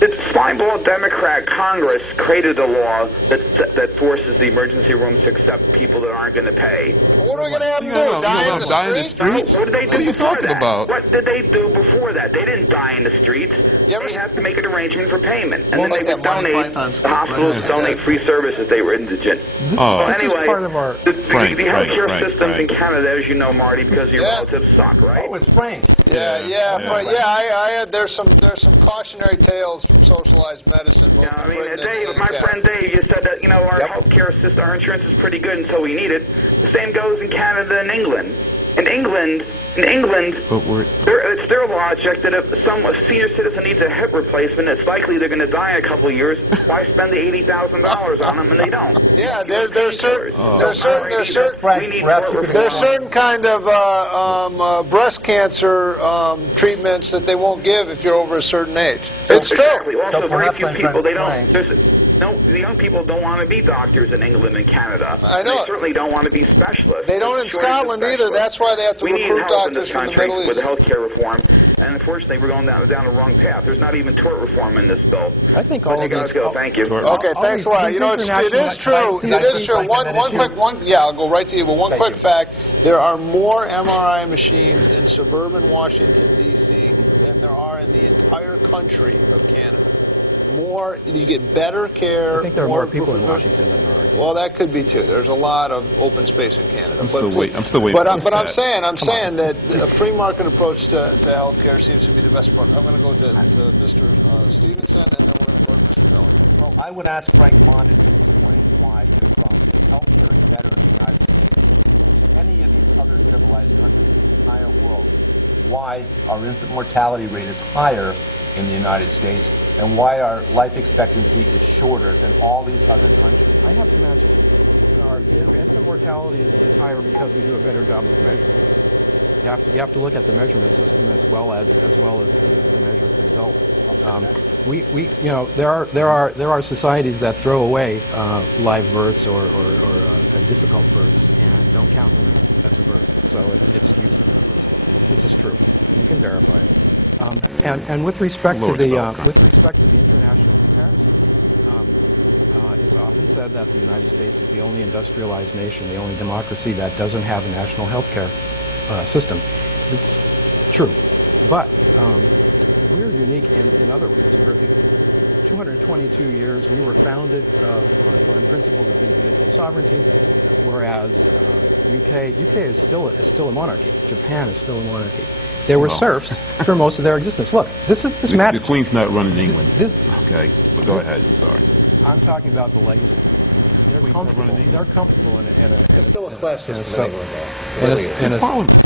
It's spineball Democrat Congress created a law that forces the emergency rooms to accept people that aren't going to pay. What are we going to have them do? Die in the streets? What did they do What are you before talking that? about? What did they do before that? They didn't die in the streets. They had to make an arrangement for payment. And then they would donate, the hospitals donate free services. They were indigent. This is part of our... The healthcare systems in Canada, as you know, Marty, because your relatives suck, right? Oh, it's Frank. Yeah. There's some cautionary tales from socialized medicine, both in Britain and Dave, my Canada. friend Dave, you said that our healthcare system, our insurance is pretty good until we need it. The same goes in Canada and England. In England, it's their logic that if a senior citizen needs a hip replacement, it's likely they're going to die in a couple of years. Why spend the $80,000 on them and they don't? Yeah, there's certain kind of breast cancer treatments that they won't give if you're over a certain age. It's exactly. true. Also, very few people the young people don't want to be doctors in England and Canada. I know. They certainly don't want to be specialists. They don't in Scotland either. That's why they have to recruit doctors from the Middle East. With healthcare reform, and unfortunately, we're going down the wrong path. There's not even tort reform in this bill. I think all of these... Thank you. Okay, thanks a lot. You know, it is true. It is true. I'll go right to you, but one quick fact. There are more MRI machines in suburban Washington, D.C. than there are in the entire country of Canada. You get better care. I think there are more people in Washington than there are. Well, that could be too. There's a lot of open space in Canada. I'm still waiting. But I'm saying that a free market approach to healthcare seems to be the best approach. I'm going to go to Mr. Stevenson, and then we're going to go to Mr. Miller. Well, I would ask Frank Monda to explain why, if healthcare is better in the United States than in any of these other civilized countries in the entire world, why our infant mortality rate is higher in the United States, and why our life expectancy is shorter than all these other countries. I have some answers for that. Our infant mortality is higher because we do a better job of measuring it. You have to look at the measurement system as well as the measured result. There are societies that throw away live births or difficult births and don't count them as a birth, so it skews the numbers. This is true. You can verify it. And with respect to the international comparisons, it's often said that the United States is the only industrialized nation, the only democracy that doesn't have a national health care system. It's true, but we're unique in other ways. We're in 222 years, we were founded on principles of individual sovereignty, whereas UK is still a monarchy. Japan is still a monarchy. They were serfs for most of their existence. Look, this matters. The Queen's not running England. Okay, but go ahead. I'm sorry. I'm talking about the legacy. They're comfortable. They're comfortable in a. There's still a class system in Parliament.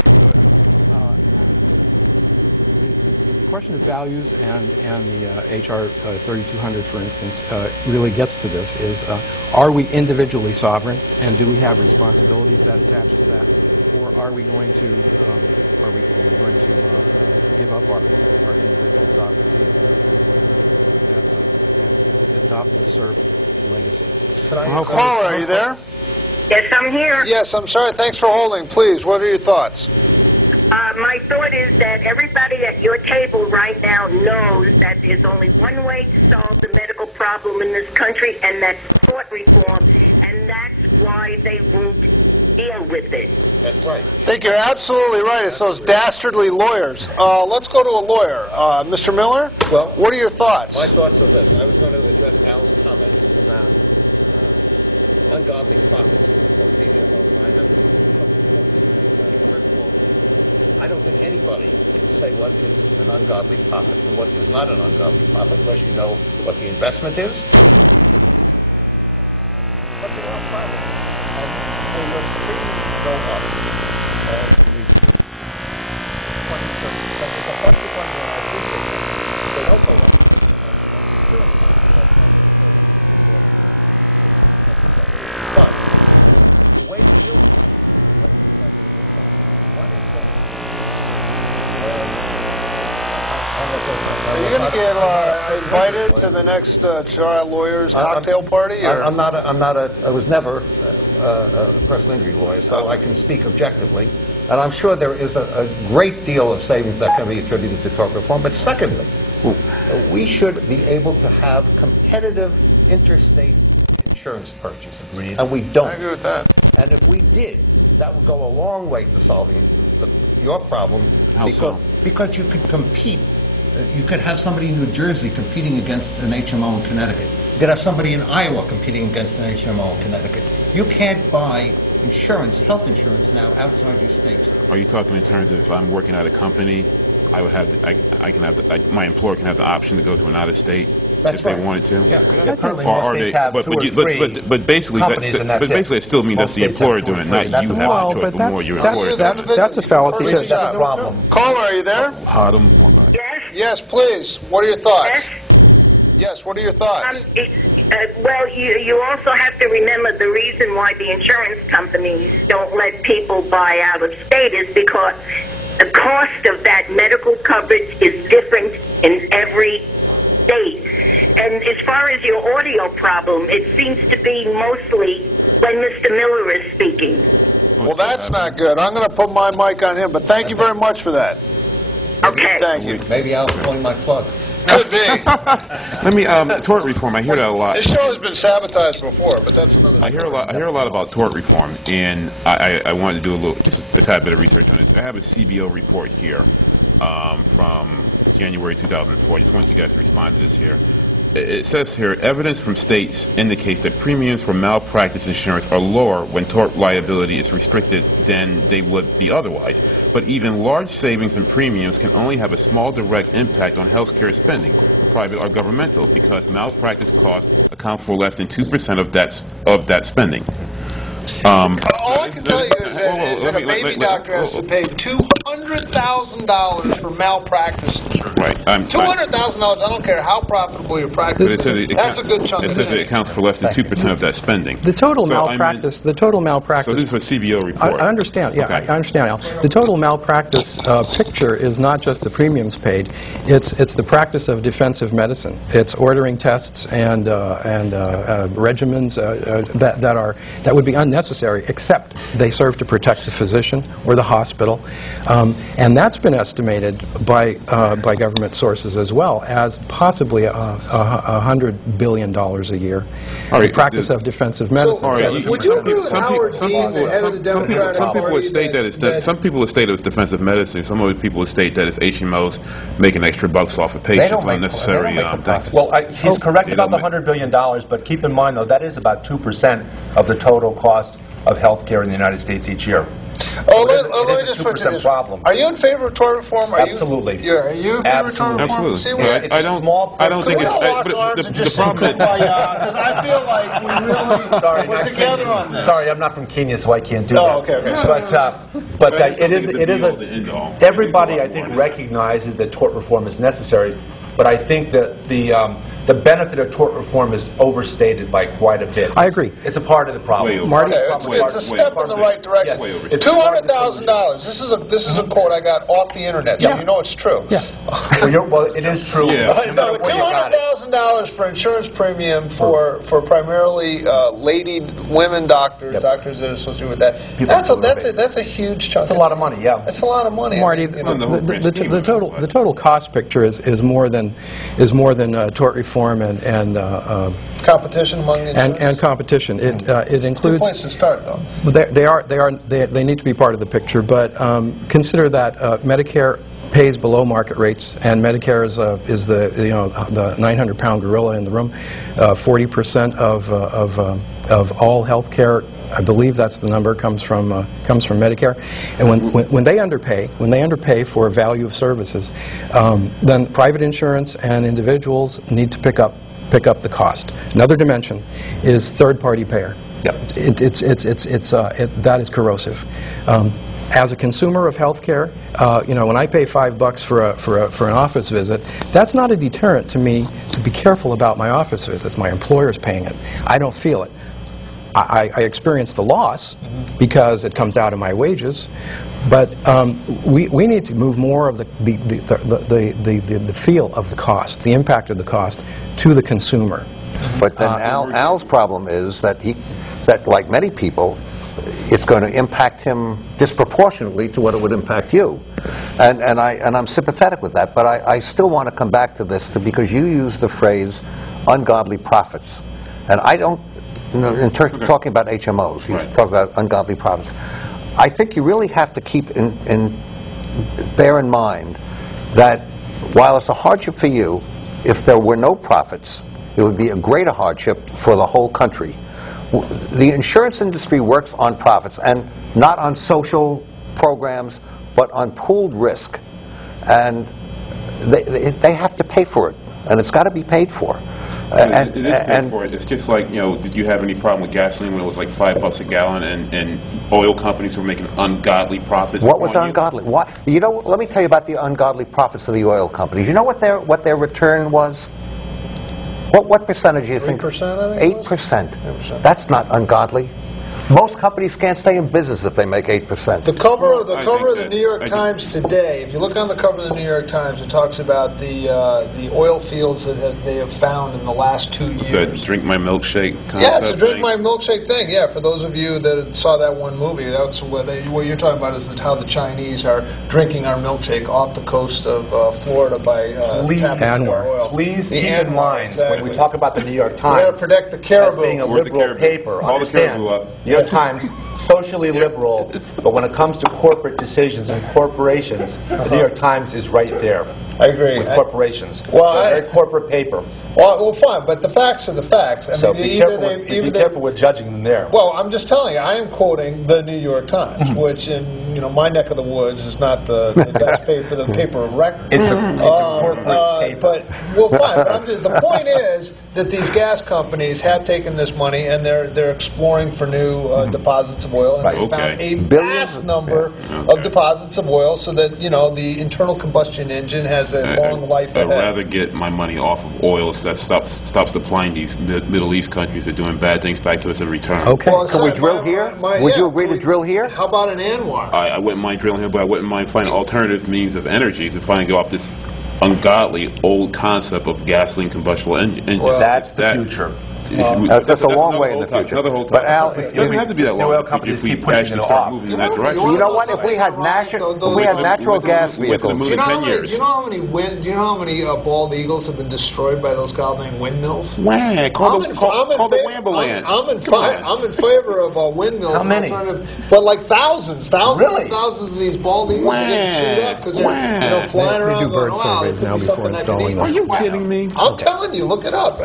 The question of values and the HR 3200, for instance, really gets to this: is are we individually sovereign, and do we have responsibilities that attach to that, or are we going to give up our individual sovereignty and adopt the serf legacy? Caller, are you there? Yes, I'm here. Yes, I'm sorry. Thanks for holding. Please, what are your thoughts? My thought is that everybody at your table right now knows that there's only one way to solve the medical problem in this country, and that's tort reform, and that's why they won't deal with it. That's right. I think you're absolutely right. It's those dastardly lawyers. Let's go to a lawyer. Mr. Miller, well, what are your thoughts? My thoughts are this. I was going to address Al's comments about ungodly profits of HMOs. I have a couple of points to make about it. First of all, I don't think anybody can say what is an ungodly profit and what is not an ungodly profit unless you know what the investment is. But there are profits. And so your premiums go up. There's a bunch of money on our premiums. They don't go up. Insurance invited to the next trial lawyers cocktail party? Or? I was never a personal injury lawyer, so I can speak objectively. And I'm sure there is a great deal of savings that can be attributed to tort reform. But secondly, we should be able to have competitive interstate insurance purchases. And we don't. I agree with that. And if we did, that would go a long way to solving your problem. How so? Because you could compete. You could have somebody in New Jersey competing against an HMO in Connecticut. You could have somebody in Iowa competing against an HMO in Connecticut. You can't buy insurance, health insurance now outside your state. Are you talking in terms of if I'm working at a company, I would have my employer can have the option to go to an out-of-state if they wanted to? Yeah. Currently, most states have but basically, it still means that's the employer doing it, not you having a choice, but more your employer. That's a fallacy. That's a problem. Caller, are you there? Yes? Yes, please. What are your thoughts? Yes, what are your thoughts? Well, you also have to remember the reason why the insurance companies don't let people buy out of state is because the cost of that medical coverage is different in every state. And as far as your audio problem, it seems to be mostly when Mr. Miller is speaking. Well, that's not good. I'm going to put my mic on him, but thank you very much for that. Okay. Thank you. Maybe I'll point my plug. Could be. Let me tort reform. I hear that a lot. This show has been sabotaged before, but that's another. I hear a lot about tort reform, and I wanted to do just a tad bit of research on this. I have a CBO report here from January 2004. I just want you guys to respond to this here. It says here, evidence from states indicates that premiums for malpractice insurance are lower when tort liability is restricted than they would be otherwise. But even large savings in premiums can only have a small direct impact on health care spending, private or governmental, because malpractice costs account for less than 2% of that spending. All I can tell you is that a baby doctor has to pay $200,000 for malpractice insurance. Right. $200,000, I don't care how profitable your practice is. That's a good chunk of it. It says it accounts for less than 2% of that spending. The total malpractice. So this is a CBO report. I understand. Yeah, okay. I understand, Al. The total malpractice picture is not just the premiums paid. It's the practice of defensive medicine. It's ordering tests and regimens that would be unnecessary, except they serve to protect the physician or the hospital, and that's been estimated by government sources as well as possibly $100 billion a year. The practice of defensive medicine. Would you agree with Howard Dean, the head of the Democratic Party? Some people would state that it's defensive medicine. Some other people would state that it's HMOs making extra bucks off of patients with unnecessary things. Well, he's correct about the $100 billion, but keep in mind, though, that is about 2% of the total cost of health care in the United States each year. Let me just put it this way. Are you in favor of tort reform? Absolutely. Are you in favor of tort reform? Absolutely. I don't think it's... The problem is... Because I feel like we really we're together on this. Sorry, I'm not from Kenya, so I can't do that. Oh, okay. But it is everybody, I think, recognizes that tort reform is necessary, but I think that the benefit of tort reform is overstated by quite a bit. I agree. It's a part of the problem. Marty, it's a step in the right direction. Yes. $200,000. This is a quote I got off the internet, so you know it's true. Yeah. Well, it is true. Yeah. No, $200,000 for insurance premium for primarily women doctors, doctors that are associated with that. That's a huge chunk. That's a lot of money. Yeah. That's a lot of money. Marty, the total cost picture is more than tort reform and competition among the and competition. It includes. Good place to start, though. They need to be part of the picture, but consider that Medicare pays below market rates, and Medicare is the 900-pound gorilla in the room. 40% of all health care, I believe that's the number, comes from Medicare. And when they underpay for value of services, then private insurance and individuals need to pick up the cost. Another dimension is third-party payer. Yep. That is corrosive. As a consumer of health care, when I pay $5 for an office visit, that's not a deterrent to me to be careful about my office visits. My employer's paying it. I don't feel it. I experience the loss because it comes out of my wages, but we need to move more of the feel of the cost, the impact of the cost, to the consumer. But then Al's problem is that like many people, it's going to impact him disproportionately to what it would impact you. And I'm sympathetic with that, but I still want to come back to this because you use the phrase ungodly profits. And I don't, talking about HMOs, you talk about ungodly profits. I think you really have to keep bear in mind that while it's a hardship for you, if there were no profits, it would be a greater hardship for the whole country. The insurance industry works on profits, and not on social programs, but on pooled risk. And they have to pay for it, and it's got to be paid for. It is paid for it. It's just like, did you have any problem with gasoline when it was like $5 a gallon, and oil companies were making ungodly profits? What was ungodly? What? Let me tell you about the ungodly profits of the oil companies. You know what their return was? What percentage do you think? 8%, I think. 8%. That's not ungodly. Most companies can't stay in business if they make 8%. The cover of the New York Times today, if you look on the cover of the New York Times, it talks about the oil fields that they have found in the last 2 years. That drink my milkshake concept? Yeah, it's a drink my milkshake thing. Yeah, for those of you that saw that one movie, that's what you're talking about is how the Chinese are drinking our milkshake off the coast of Florida by tapping oil. Please keep in mind when we talk about the New York Times, we got to protect the caribou. As being a liberal paper, understand. New York Times, socially liberal, but when it comes to corporate decisions and corporations, the New York Times is right there. I agree. With corporations. Well, they're a corporate paper. Well, fine, but the facts are the facts. So be careful with judging them there. Well, I'm just telling you, I am quoting the New York Times, which in my neck of the woods is not the best paper, the paper of record. It's a corporate paper. But fine. But the point is that these gas companies have taken this money and they're exploring for new deposits of oil, and they found a vast number of deposits of oil, so that the internal combustion engine has a long life ahead. I'd rather get my money off of oil that stops supplying these Middle East countries that are doing bad things back to us in return. Okay. Well, can we drill here? Would you agree to drill here? How about an Anwar? I wouldn't mind drilling here, but I wouldn't mind finding alternative means of energy to finally go off this ungodly old concept of gasoline combustible engines. Well, that's the future. That's a long way in the future. But Al, it doesn't have to be that long in the future if we actually start moving in that direction. You know what? If we had natural gas vehicles, do you know how many bald eagles have been destroyed by those goddamn windmills? Call the Wambalands. I'm in favor of windmills. How many? But like thousands really? and thousands of these bald eagles getting chewed up because they're flying around going, "Wow, there could be something I could eat." Are you kidding me? I'm telling you, look it up.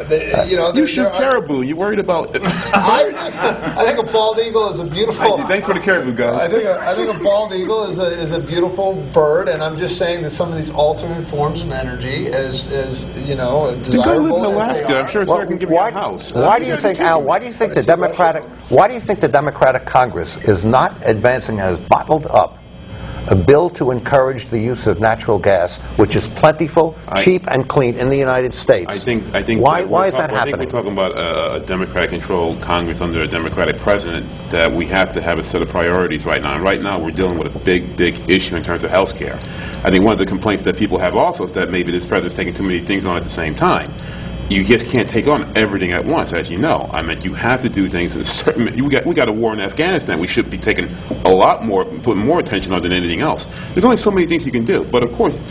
You shoot caribou. You worried about it? I think a bald eagle is a beautiful. Thanks for the caribou, guys. I think a bald eagle is a beautiful bird, and I'm just saying that some of these alternate forms of energy, as desirable. The guy lives in Alaska. I'm sure Sarah can give you a house. Why do you think, Al? Why do you think the Democratic Congress is not advancing, has bottled up a bill to encourage the use of natural gas, which is plentiful, cheap, and clean in the United States? I think. Why is that happening? I think we're talking about a Democratic-controlled Congress under a Democratic president, that we have to have a set of priorities right now. And right now, we're dealing with a big issue in terms of health care. I think one of the complaints that people have also is that maybe this president's taking too many things on at the same time. You just can't take on everything at once, as you know. I mean, you have to do things in a certain. We got a war in Afghanistan. We should be taking a lot more, putting more attention on than anything else. There's only so many things you can do. But of course,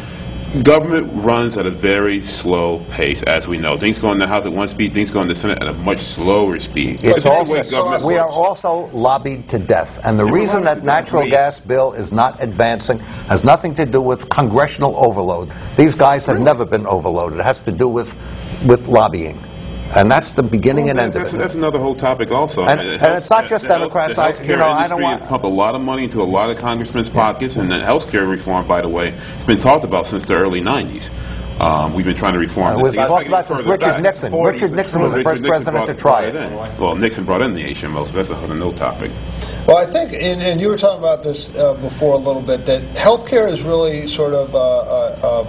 government runs at a very slow pace, as we know. Things go in the House at one speed, things go in the Senate at a much slower speed. We are also lobbied to death. And the reason that natural gas bill is not advancing has nothing to do with congressional overload. These guys have never been overloaded. It has to do with lobbying. And that's the beginning and end of it. That's another whole topic also. And it's not just Democrats. The healthcare industry has pumped a lot of money into a lot of congressmen's pockets, and then healthcare reform, by the way, has been talked about since the early 90s. We've been trying to reform this. Richard Nixon. Richard Nixon was the first president to try it. Well, Nixon brought in the HMO, so that's another no topic. Well, I think, and you were talking about this before a little bit, that healthcare is really sort of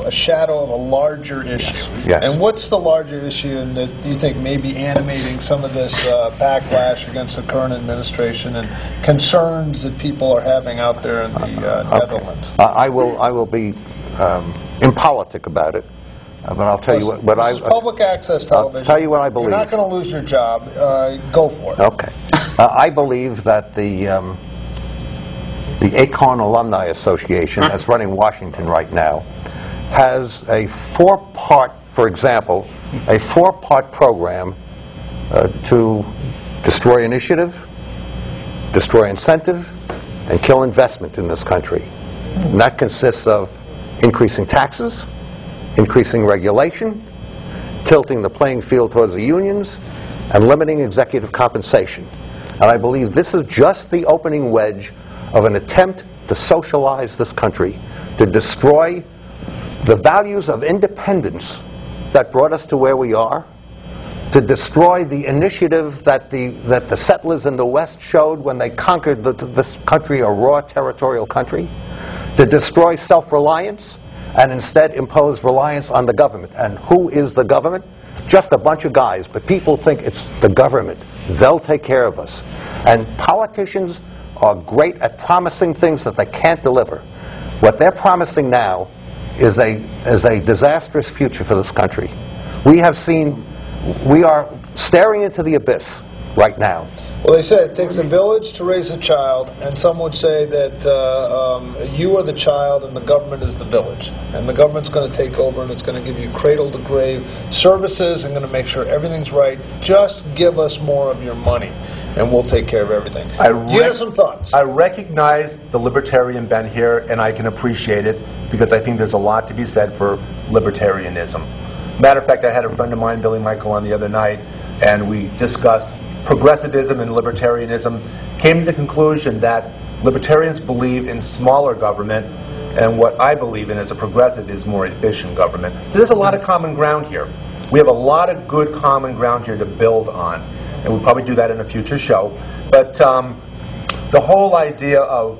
a shadow of a larger issue. Yes. And what's the larger issue and that you think may be animating some of this backlash against the current administration and concerns that people are having out there in the Netherlands? I will be impolitic about it. But I'll tell you what this is public access television. I'll tell you what I believe. You're not going to lose your job. Go for it. Okay. I believe that the Acorn Alumni Association that's running Washington right now has a four-part, for example, a four-part program to destroy initiative, destroy incentive, and kill investment in this country. And that consists of increasing taxes, increasing regulation, tilting the playing field towards the unions, and limiting executive compensation. And I believe this is just the opening wedge of an attempt to socialize this country, to destroy the values of independence that brought us to where we are, to destroy the initiative that the settlers in the West showed when they conquered this country, a raw territorial country, to destroy self-reliance, and instead impose reliance on the government. And who is the government? Just a bunch of guys, but people think it's the government. They'll take care of us. And politicians are great at promising things that they can't deliver. What they're promising now is a disastrous future for this country. We are staring into the abyss right now. Well, they said it takes a village to raise a child, and some would say that you are the child and the government is the village. And the government's going to take over and it's going to give you cradle-to-grave services and going to make sure everything's right. Just give us more of your money and we'll take care of everything. You have some thoughts? I recognize the libertarian bent here, and I can appreciate it because I think there's a lot to be said for libertarianism. Matter of fact, I had a friend of mine, Billy Michael, on the other night, and we discussed progressivism and libertarianism, came to the conclusion that libertarians believe in smaller government, and what I believe in as a progressive is more efficient government. So there's a lot of common ground here. We have a lot of good common ground here to build on, and we'll probably do that in a future show. But the whole idea of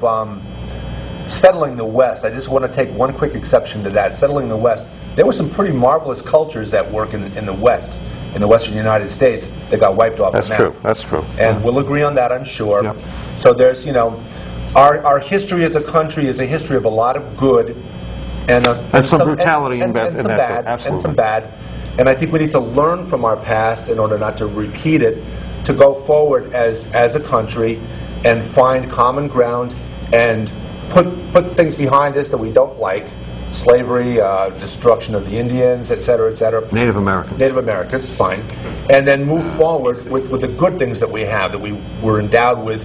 settling the West, I just want to take one quick exception to that. Settling the West, there were some pretty marvelous cultures at work in the West. In the western United States, they got wiped off the map. That's true. That's true. And we'll agree on that, I'm sure. Yep. So there's, our history as a country is a history of a lot of good and some brutality and some bad. And some bad. And I think we need to learn from our past in order not to repeat it, to go forward as a country and find common ground and put things behind us that we don't like. Slavery, destruction of the Indians, et cetera, et cetera. Native Americans. Native Americans, fine. And then move forward with the good things that we have, that we were endowed with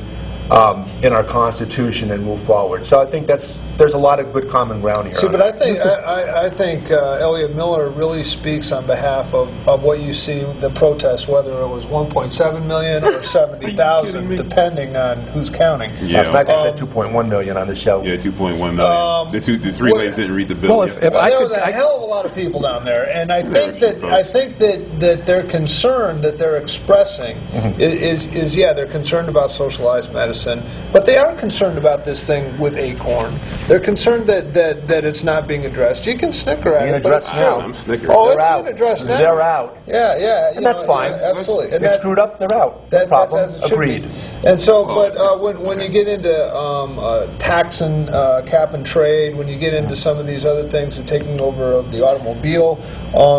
in our Constitution, and move forward. So I think there's a lot of good common ground here. See, but I think Elliot Miller really speaks on behalf of what you see, the protests, whether it was 1.7 million or 70,000, depending on who's counting. Yeah. Last night they said 2.1 million on the show. Yeah, 2.1 million. The three ladies didn't read the bill. Well, there was a hell of a lot of people down there, and I think that their concern that they're expressing is they're concerned about socialized medicine. But they are concerned about this thing with Acorn. They're concerned that it's not being addressed. You can snicker at it, but it's true. I'm snickering. Oh, it's being addressed now. They're out. Yeah. And that's fine. Yeah, absolutely. And they screwed up, they're out. That's as it should Agreed. be. And so, when you get into tax and cap and trade, when you get into some of these other things, the taking over of the automobile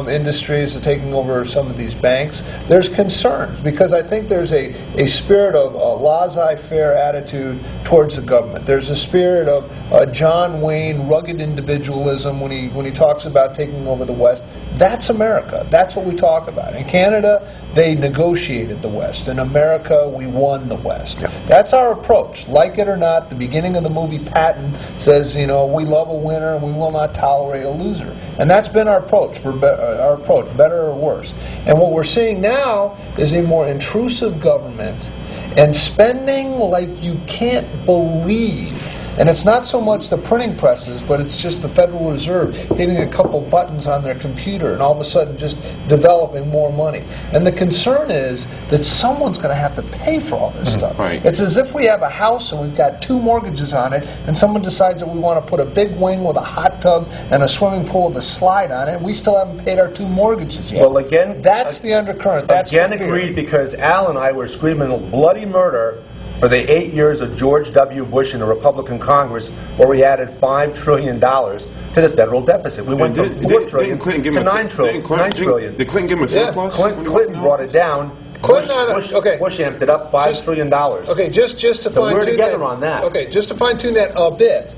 industries, the taking over of some of these banks, there's concerns because I think there's a spirit of laissez-faire attitude towards the government. There's a spirit of John Wayne rugged individualism when he talks about taking over the West. That's America. That's what we talk about. In Canada, they negotiated the West. In America, we won the West. Yeah. That's our approach. Like it or not, the beginning of the movie Patton says, we love a winner and we will not tolerate a loser. And that's been our approach, better or worse. And what we're seeing now is a more intrusive government and spending like you can't believe. And it's not so much the printing presses, but it's just the Federal Reserve hitting a couple buttons on their computer and all of a sudden just developing more money. And the concern is that someone's going to have to pay for all this stuff. Right. It's as if we have a house and we've got 2 mortgages on it, and someone decides that we want to put a big wing with a hot tub and a swimming pool with a slide on it, and we still haven't paid our 2 mortgages yet. Well, again, that's the undercurrent. That's again the fear. agreed, because Al and I were screaming bloody murder for the 8 years of George W. Bush in the Republican Congress, where we added $5 trillion to the federal deficit. We went from $4 trillion to $9 trillion. Did Clinton give him a surplus? Clinton brought it down. Bush amped it up $5 trillion. Okay, just to so fine-tune we're together on that. Okay, just to fine-tune that a bit.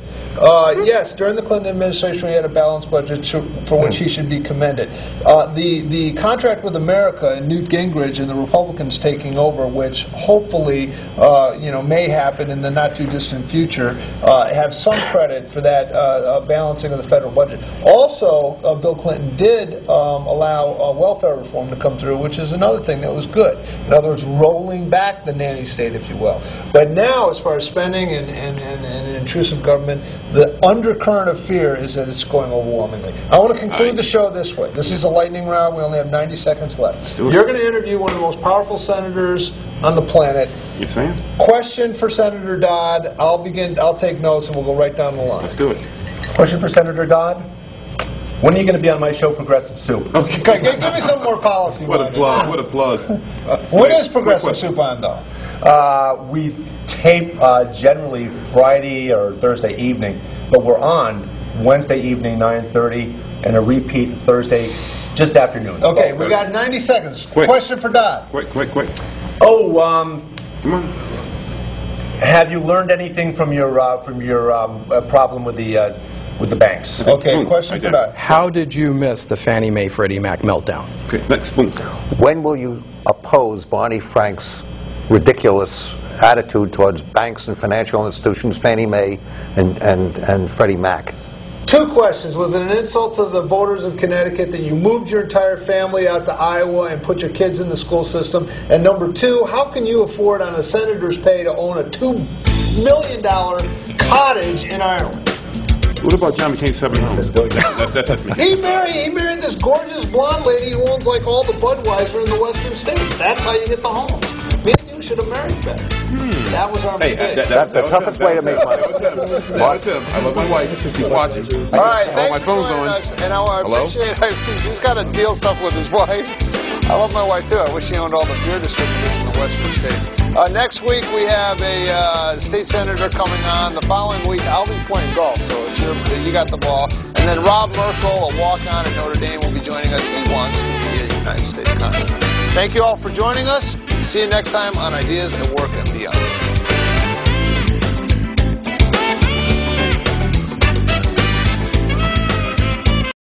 Yes, during the Clinton administration we had a balanced budget for which he should be commended. The contract with America and Newt Gingrich and the Republicans taking over, which hopefully may happen in the not too distant future, have some credit for that balancing of the federal budget. Also, Bill Clinton did allow welfare reform to come through, which is another thing that was good. In other words, rolling back the nanny state, if you will. But now, as far as spending and intrusive government, the undercurrent of fear is that it's going overwhelmingly. I want to conclude the show this way. This is a lightning round. We only have 90 seconds left. You're going to interview one of the most powerful senators on the planet. You saying? Question for Senator Dodd. I'll take notes and we'll go right down the line. Let's do it. Question for Senator Dodd. When are you going to be on my show, Progressive Soup? Okay, give me some more policy. What a plug. What a plug. When is Progressive Soup on, though? We tape generally Friday or Thursday evening, but we're on Wednesday evening, 9:30, and a repeat Thursday just afternoon. Okay, we got 90 seconds. Quick. Question for Dodd. Quick. Oh, come on. Have you learned anything from your problem with the banks? Okay, question for Dodd. How did you miss the Fannie Mae Freddie Mac meltdown? Okay, next. Boom. When will you oppose Barney Frank's ridiculous attitude towards banks and financial institutions, Fannie Mae and Freddie Mac? 2 questions. Was it an insult to the voters of Connecticut that you moved your entire family out to Iowa and put your kids in the school system? And number 2, how can you afford on a senator's pay to own a $2 million cottage in Ireland? What about John McCain's 7 homes? That's me. He married this gorgeous blonde lady who owns like all the Budweiser in the western states. That's how you get the home. Me and you should have married better. That was our mistake. That's the toughest way to make money. That's him. I love my wife. She's watching. All right, thanks my phone's on. us. And I appreciate he's got to deal stuff with his wife. I love my wife, too. I wish she owned all the beer distributors in the western states. Next week, we have a state senator coming on. The following week, I'll be playing golf, so you got the ball. And then Rob Merkel, a walk-on at Notre Dame, will be joining us. He wants to be a United States Congressman. Thank you all for joining us. See you next time on Ideas at Work and Beyond.